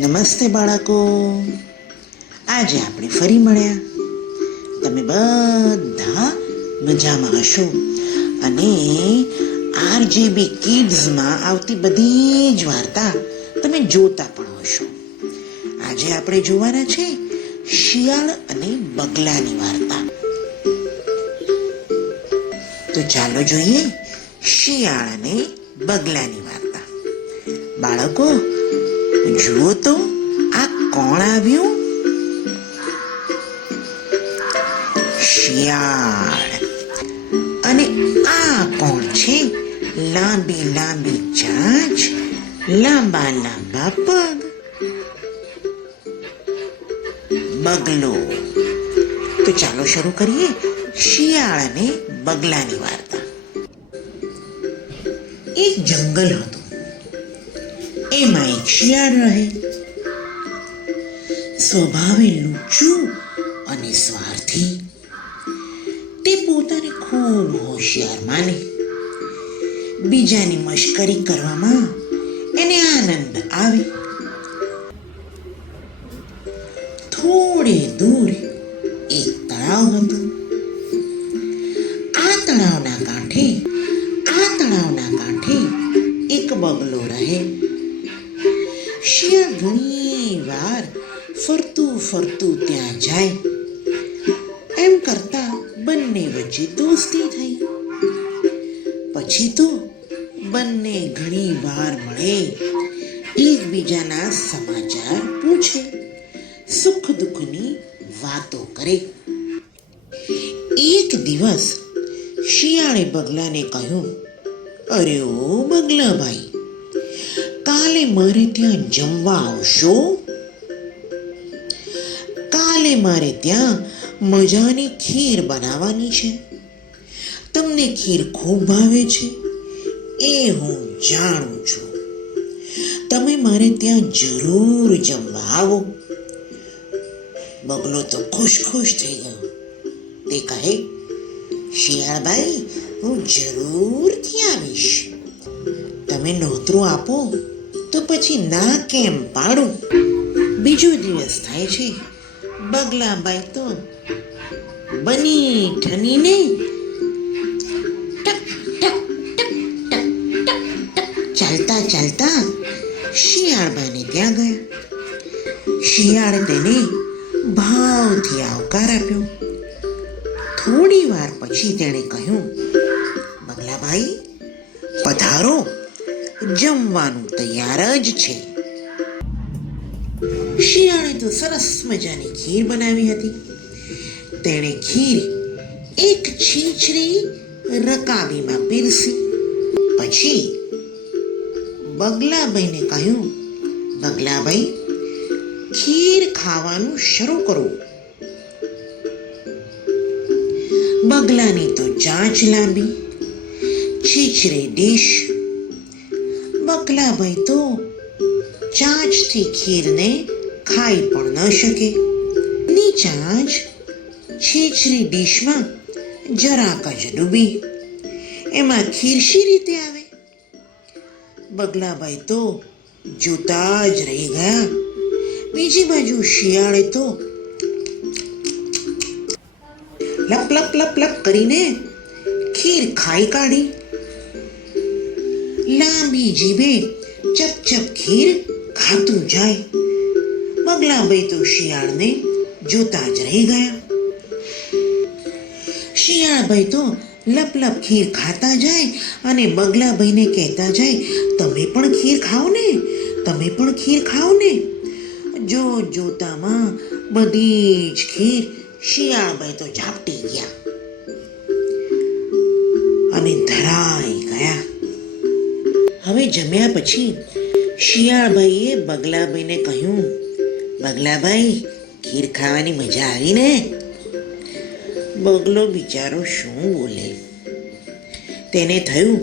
નમસ્તે બાળકો. આજે આપણે ફરી મળ્યા. તમે બધા મજામાં હશો અને આરજેબી કિડ્સમાં આવતી બધી જ વાર્તા તમે જોતા પણ હશો. આજે આપણે જોવાના છે શિયાળ અને બગલાની વાર્તા. તો ચાલો જોઈએ શિયાળ અને બગલાની વાર્તા. બાળકો જુઓ તો આ કોણ આવ્યું? શિયાળ. અને આ કોણ છે? લાંબી લાંબી ચાંચ, લાંબા લાંબા પગ. બગલો. તો ચાલો શરૂ કરીએ શિયાળ અને બગલાની વાર્તા. એક જંગલ હતું. એમાં એક શિયાળ રહે. સ્વભાવે લુચ્ચું અને સ્વાર્થી. તે પોતાને ખૂબ હોશિયાર માને. બીજાની મશ્કરી કરવામાં એને આનંદ આવે. થોડે દૂર એક તળાવ હતું. આ તળાવના કાંઠે એક બગલો રહે. શિયાળ ઘણી વાર ફરતું ત્યાં જાય. એમ કરતા બંને વચ્ચે દોસ્તી થઈ. પછી તો બંને ઘણી વાર મળે, એકબીજાના સમાચાર પૂછે, સુખ દુઃખની વાતો કરે. એક દિવસ શિયાળે બગલાને કહ્યું, અરે ઓ બગલાભાઈ, કાલે મારે ત્યાં જમવા આવશો? કાલે મારે ત્યાં મજાની ખીર બનાવવાની છે. તમને ખીર ખૂબ ભાવે છે એ હું જાણું છું. તમે મારે ત્યાં જરૂર જમવા આવો. બગલો તો ખુશ થઈ ગયો. તે કહે, શિયાળભાઈ, હું જરૂરથી આવીશ. તમે નોતરું આપો તો પછી ના કેમ પાડું? બીજો દિવસ થાય છે. બગલાભાઈ તો બની ઠનીને ચાલતા શિયાળભાઈને ત્યાં ગયા. શિયાળે તેને ભાવથી આવકાર આપ્યો. થોડી વાર પછી તેણે કહ્યું, બગલાભાઈ, પધારો, જમવાનું તૈયાર જ છે. શિયાળે તો સરસ મજાની ખીર બનાવી હતી. તેણે ખીર એક છીછરી રકાબીમાં પીરસી. પછી બગલાભાઈને કહ્યું, બગલાભાઈ, ખીર ખાવાનું શરૂ કરો. બગલાની તો ચાંચ લાંબી, છીછરી ડીશ. બગલાભાઈ તો ચાંચથી ખીરને ખાઈ પણ ન શકે. ની ચાંચ છીછરી ડીશમાં જરાક જ ડૂબી. એમાં ખીર શી રીતે આવે? બગલાભાઈ તો જોતા જ રહી ગયા. બીજી બાજુ શિયાળે તો લપ કરીને ખીર ખાઈ કાઢી. લાંબી જીભે ચપ ખીર ખાતું જાય. બગલાભાઈ તો શિયાળને જોતા જ રહી ગયા. શિયાળભાઈ તો લપ ખીર ખાતા જાય અને બગલાભાઈને કહેતા જાય, તમે પણ ખીર ખાઓ ને. જોતામાં બધી જ ખીર શિયાળભાઈ તો ઝાપટી ગયા અને ધરાઈ ગયા. હવે જમ્યા પછી શિયાળભાઈએ બગલાભાઈને કહ્યું, બગલાભાઈ, ખીર ખાવાની મજા આવી ને? બગલો બિચારો શું બોલે. તેને થયું,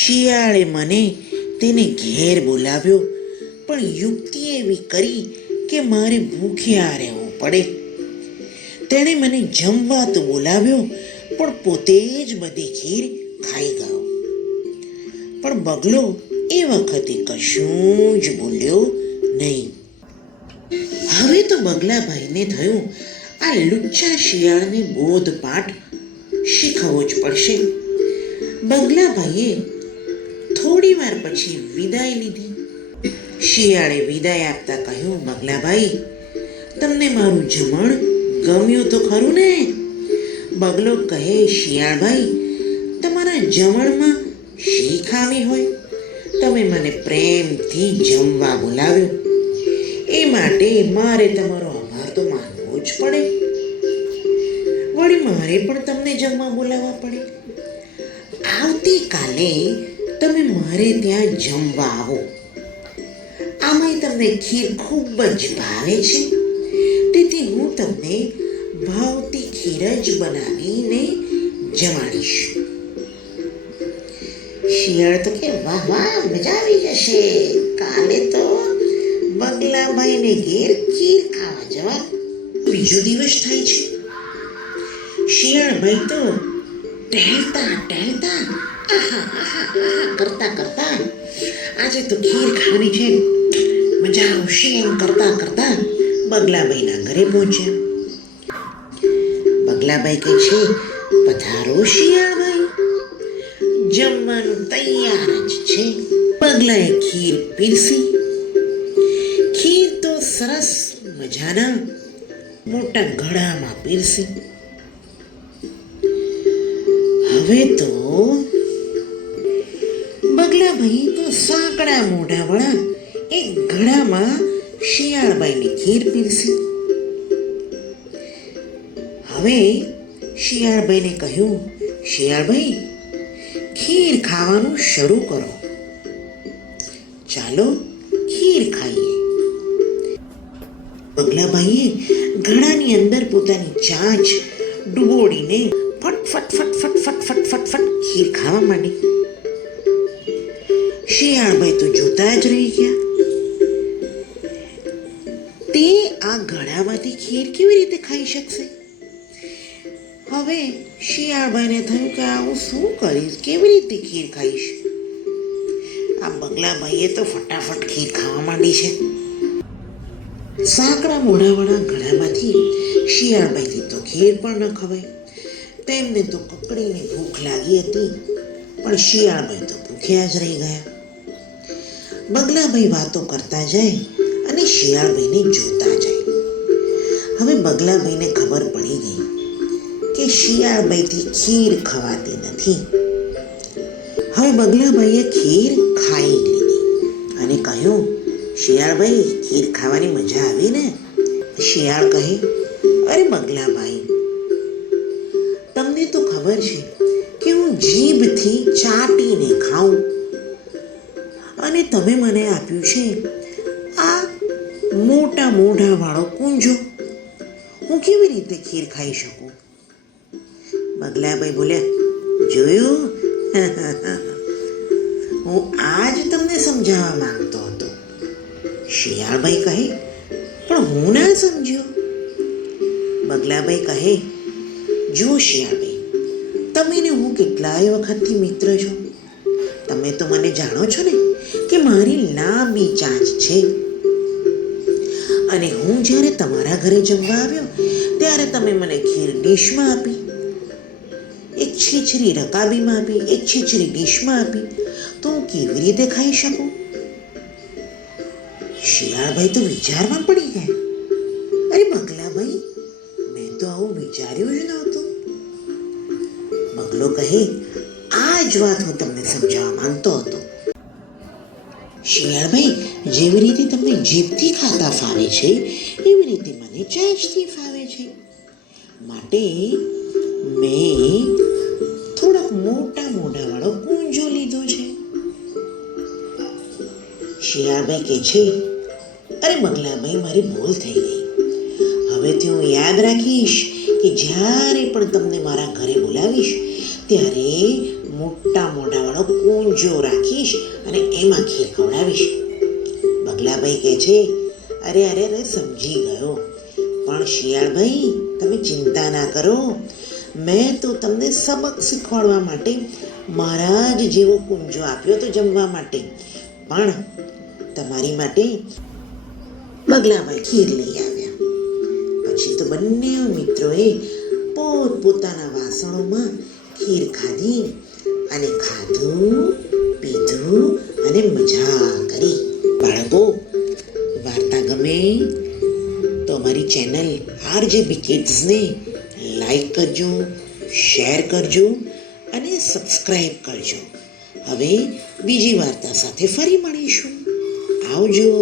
શિયાળે મને તેને ઘેર બોલાવ્યો, પણ યુક્તિ એવી કરી કે મારે ભૂખ્યા રહેવું પડે. તેણે મને જમવા તો બોલાવ્યો, પણ પોતે જ બધી ખીર ખાઈ ગયો. પણ બગલો એ વખતે કશું જ બોલ્યો નહીં. બગલાભાઈને થયું આ લુચ્ચા શિયાળને બોધપાઠ શીખવવો જ પડશે. બગલાભાઈએ થોડી વાર પછી વિદાય લીધી. શિયાળે વિદાય આપતા કહ્યું, બગલાભાઈ, તમને મારું જમણ ગમ્યું તો ખરું ને? બગલો કહે, શિયાળભાઈ, તમારા જમણમાં શી ખામી હોય? તમે મને પ્રેમથી જમવા બોલાવ્યો, એ માટે મારે તમારો આભાર તો માનવો જ પડે. વળી મારે પણ તમને જમવા બોલાવવા પડે. આવતીકાલે તમે મારે ત્યાં જમવા આવો. આમાંય તમને ખીર ખૂબ જ ભાવે છે, તેથી હું તમને ભાવતી ખીર જ બનાવીને જમાડીશ. શિયાળ તો કે, વાહ વાહ, મજા આવી જશે. કાલે તો બગલાભાઈને ઘેર ખીર ખાવા જવા. બીજો દિવસ થાય છે. શિયાળભાઈ તો ટહેલતા ટહેલતા કરતા કરતા આજે તો ખીર ખાવાની છે, મજા આવશે એમ કરતા કરતા બગલાભાઈના ઘરે પહોંચ્યા. બગલાભાઈ કહે છે, પધારો શિયાળભાઈ, જમવાનું તૈયાર જ છે. બગલાએ ખીર પીરસી. ખીર તો સરસ મજાના મોટા ઘડામાં પીરસી. હવે તો બગલાભાઈ તો સાંકડા મોઢાવાળા એક ઘડામાં શિયાળબાઈની ખીર પીરસી. હવે શિયાળબાઈને કહ્યું, શિયાળભાઈ, ખીર ખાવાનું શરૂ કરો. ચાલો ખીર ખાઈએ. બગલાભાઈએ ઘડાની અંદર પોતાની ચાંચ ડૂબોડીને ફટ ફટ ફટ ફટ ફટ ફટ ફટ ફટ ખીર ખાવા માંડી. શિયાળભાઈ તો જોતા જ રહી ગયા. તે આ ઘડામાંથી ખીર કેવી રીતે ખાઈ શકશે? હવે શિયાળભાઈને થયું કે આવું શું કરીશ, કેવી રીતે ખીર ખાઈશ? આ બગલાભાઈએ તો ફટાફટ ખીર ખાવા માંડી છે. સાંકડા મોઢાવાળા ઘડામાંથી શિયાળભાઈથી તો ખીર પણ ન ખવાય. તેમને તો કકડીને ભૂખ લાગી હતી, પણ શિયાળભાઈ તો ભૂખ્યા જ રહી ગયા. બગલાભાઈ વાતો કરતા જાય અને શિયાળભાઈને જોતા જાય. હવે બગલાભાઈને ખબર પડી ગઈ કે શિયાળભાઈથી ખીર ખવાતી નથી. હવે બગલાભાઈએ ખીર ખાઈ લીધી અને કહ્યું, શિયાળભાઈ, ખીર ખાવાની મજા આવી ને? શિયાળ કહે, અરે બગલાભાઈ, તમને તો ખબર છે કે હું જીભથી ચાટીને ખાઉં, અને તમે મને આપ્યું છે આ મોટા મોઢાવાળો કુંજો. હું કેવી રીતે ખીર ખાઈ શકું? બગલાભાઈ બોલ્યા, જોયું, હું આજ તમને સમજાવવા માંગતો હતો. શિયાળભાઈ કહે, પણ હું ના સમજ્યો. બગલાભાઈ કહે, જુઓ શિયાળભાઈ, તમે ને હું કેટલાય વખતથી મિત્ર છો. તમે તો મને જાણો છો ને કે મારી લાંબી ચાંચ છે, અને હું જ્યારે તમારા ઘરે જમવા આવ્યો ત્યારે તમે મને ખીર ડીશમાં આપી, એક છીછરી રકાબીમાં આપી, એક છીછરી ડીશમાં આપી, તો હું કેવી રીતે ખાઈ શકું? શિયાળભાઈ તો વિચારમાં પડી ગયા. અરે બગલાભાઈ, મેં તો આવું વિચાર્યું જ નહોતું. બગલો કહે, આ જ વાત હું તમને સમજાવવા માંગતો હતો. શિયાળભાઈ, જેવી રીતે તમને જીભથી ખાતા ફાવે છે, એવી રીતે મને ચાંચથી ફાવે છે, માટે મેં થોડાક મોટા મોઢાવાળો કુંજો લીધો છે. શિયાળભાઈ કહે છે, અરે બગલાભાઈ, મારી ભૂલ થઈ ગઈ. હવેથી હું યાદ રાખીશ કે જ્યારે પણ તમને મારા ઘરે બોલાવીશ ત્યારે મોટા મોઢાવાળો કુંજો રાખીશ અને એમાં ખીર ખવડાવીશ. બગલાભાઈ કહે છે, અરે અરે અરે, સમજી ગયો. પણ શિયાળભાઈ, તમે ચિંતા ના કરો. મેં તો તમને સબક શીખવાડવા માટે મારા જ જેવો કુંજો આપ્યો તો જમવા માટે, પણ તમારી માટે બગલાભાઈ ખીર લઈ આવ્યા. પછી તો બંને મિત્રોએ પોતપોતાના વાસણોમાં ખીર ખાધી અને ખાધું પીધું અને મજા કરી. બાળકો, વાર્તા ગમે તો અમારી ચેનલ RJB Kidsને લાઈક કરજો, શેર કરજો અને સબસ્ક્રાઈબ કરજો. હવે બીજી વાર્તા સાથે ફરી મળીશું. આવજો.